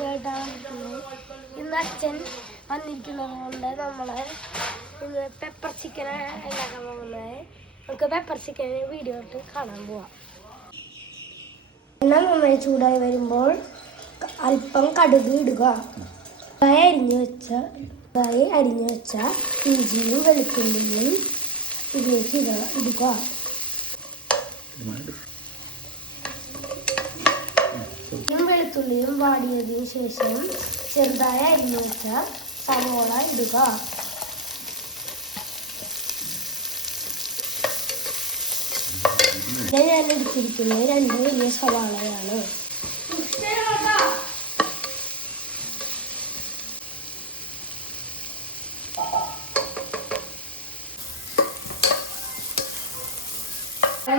വ്ളോഗായിട്ടാണ് ഇന്ന് അച്ഛൻ വന്നിരിക്കുന്നത് കൊണ്ട് നമ്മൾ ഇന്ന് പെപ്പർ ചിക്കൻ ഉണ്ടാക്കാൻ പോകുന്നത്. നമുക്ക് പെപ്പർ ചിക്കൻ വീഡിയോ ഇട്ട് കാണാൻ പോവാം. എണ്ണ നന്നായി ചൂടായി വരുമ്പോൾ അല്പം കടുക് ഇടുക. അരിഞ്ഞു വെച്ച ഇഞ്ചിയും വെളുത്തുള്ളിയും ഇതിലേക്ക് ഇടുക. വെളുത്തുള്ളിയും വാടിയതിനു ശേഷം ചെറുതായി അരിഞ്ഞു വെച്ച സവോള ഇടുക. ഞാൻ എടുത്തിരിക്കുന്നത് 2 വലിയ സവാളയാണ്.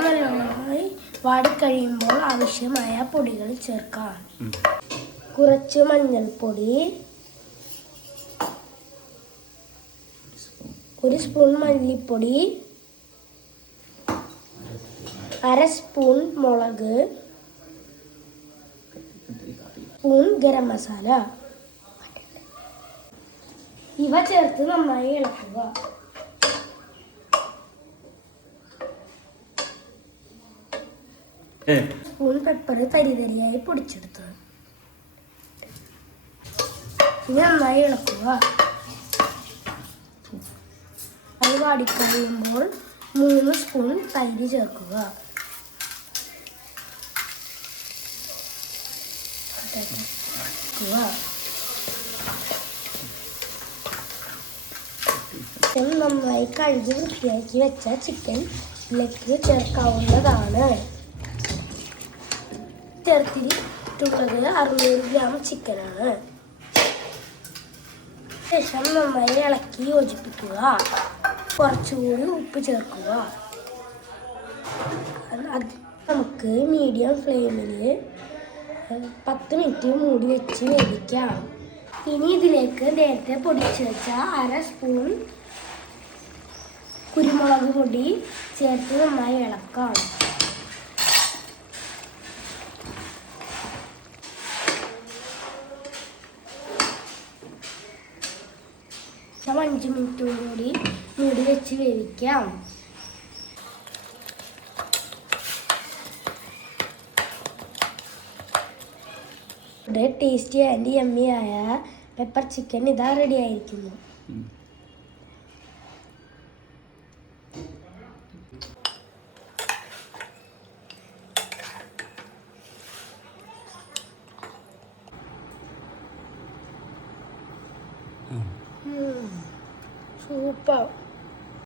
നല്ലതായി വാടിക്കഴിയുമ്പോൾ ആവശ്യമായ പൊടികൾ ചേർക്കാം. കുറച്ച് മഞ്ഞൾപ്പൊടി, 1 സ്പൂൺ മല്ലിപ്പൊടി, 1/2 സ്പൂൺ മുളക്, സ്പൂൺ ഗരം മസാല ഇവ ചേർത്ത് നന്നായി ഇളക്കുക. സ്പൂൺ പെപ്പർ തരിതരിയായി പൊടിച്ചെടുത്തത് നന്നായി ഇളക്കുക. അത് വാടിക്കഴിയുമ്പോൾ 3 സ്പൂൺ തൈര് ചേർക്കുക. നന്നായി കഴുകി വൃത്തിയാക്കി വെച്ച ചിക്കനിലേക്ക് ചേർക്കാവുന്നതാണ്. ചേർത്തിട്ടുള്ളത് 600 ഗ്രാം ചിക്കനാണ്. ശേഷം നന്നായി ഇളക്കി യോജിപ്പിക്കുക. കുറച്ചുകൂടി ഉപ്പ് ചേർക്കുക. നമുക്ക് മീഡിയം ഫ്ലെയിമിൽ 10 മിനിറ്റ് മൂടി വെച്ച് വേവിക്കാം. ഇനി ഇതിലേക്ക് നേരത്തെ പൊടിച്ച് വെച്ച 1/2 സ്പൂൺ കുരുമുളക് പൊടി ചേർത്ത് നന്നായി ഇളക്കാം. 5 മിനിറ്റ് കൂടി മൂടി വെച്ച് വേവിക്കാം. ഇവിടെ ടേസ്റ്റി ആൻഡ് യമ്മിയായ പെപ്പർ ചിക്കൻ ഇതാ റെഡി ആയിരിക്കുന്നു. സൂപ്പർ.